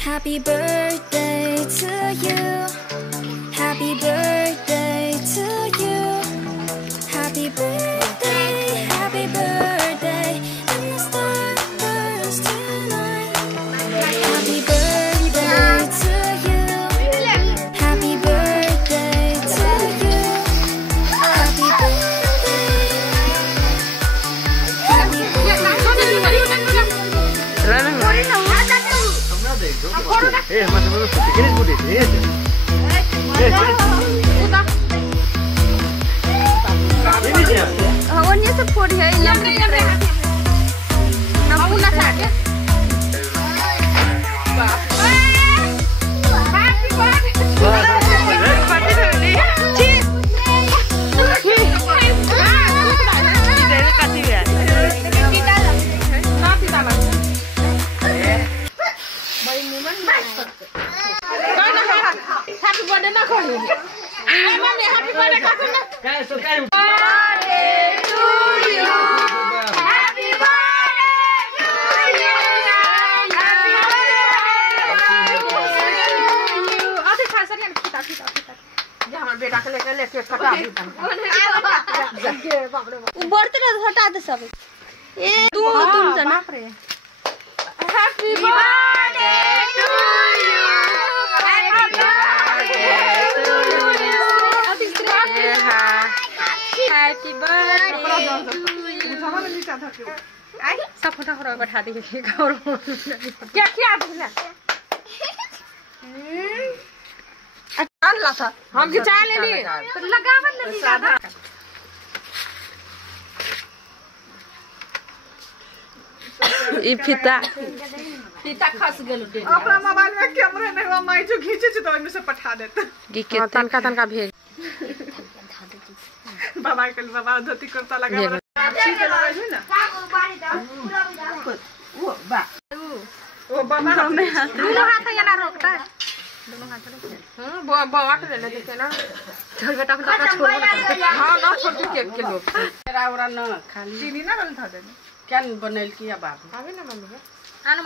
Happy birthday to you. Happy birthday to you. Happy birthday, happy birthday. And the stars tonight. Happy birthday to you. Happy birthday to you. Happy birthday. Happy Eh, más o menos, si quieres, Budi. Hawanya support है इलाम के तरह ना पुना था क्या Happy birthday na kholi. Ai mami happy birthday ka sunna. Kai so kai. Birthday to you. Happy birthday to you. Happy birthday. आते खासा नहीं खिता ये हमारे बेटा के लेके कटा दी ऊपर तो हटा दे सब ये तुम जना Happy birthday to you. Happy birthday to you. सब फोटा फोटा बैठा दी क्या क्या बोला अच्छा था हम खिंचा ले ली तो लगावन ले ज्यादा ई फीता खस गेल अपना मोबाइल में कैमरा नहीं हुआ माई जो खींचे छ तो ओमे से पठा देता की के तनका भेज बाबा के बाबा धोती कुर्ता लगा ठीक है ना वो बाबा हमने दोनों हाथ ये ना रोकता है दोनों हाथ हां बात ले लेते ना चल बेटा को छोड़ हां ना छोड़ के लोग तेरा औरा ना खाली चीनी ना गल था देने क्या बनैल किया बाबू आवे ना मम्मी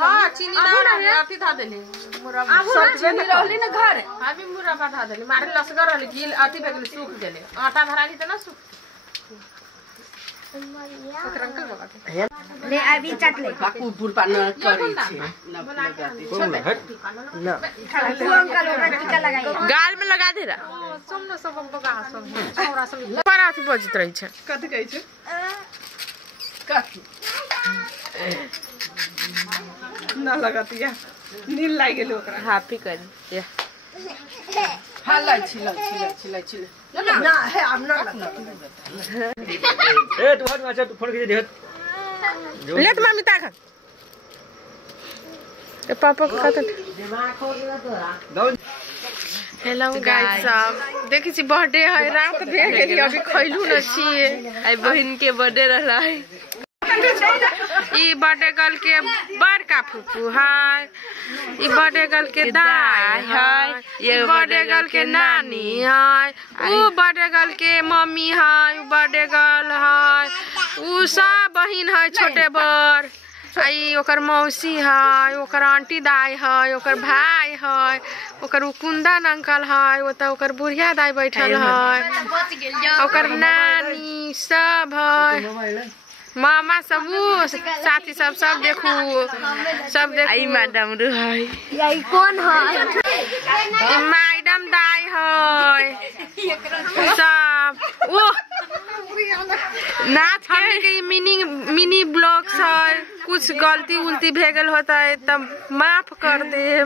हां चीनी ना अथी था देली मुरब्बा सब चीनी रहली ना घर अभी मुरब्बा था देली मारे लसगर रहली गिल अथी भगल सूख गेले आटा भरानी त ना सूख ले अभी चट ले बाकू पुरपा न करै छै न टीका लगाई गाल में लगा दे रा सोमनो सब बगा सब छोरा सब बड़ा अथी बजित रही छै कथि कहै छै कथि न लगतिया नील लाग गेल ओकरा हैप्पी कर ये हल्ला छिल ना है अब ना ए तू हट अच्छा तू फोन कीजिए देख ले तो मम्मी ताक ए पापा को कहत हेलो गाइस सब देखि छी बर्थडे है रात देख गेली अभी खइलू न छी आई बहन के बर्थडे रहला है ई बर्थडे गर्ल के बड़का फूफू है ई बर्थडे गर्ल के दाई है ये बर्थडे गर्ल के नानी है ऊ बर्थडे गर्ल के मम्मी है ऊ बर्थडे गर्ल है ऊ सब बहिन है छोटे बड़ आई ओकर मौसी है ओकर आंटी दाई है ओकर भाई है ओकर कुंदन अंकल है ओता ओकर बुढ़िया दाई बैठल है ओकर नानी सब है मामा सब साथी सब देखू सब देखू आई मैडम रू है यही कौन है मैडम दाई है सब ओ ना हमने के मिनी ब्लॉग्स है कुछ गलती उल्टी भेगल होता है तब माफ कर दे।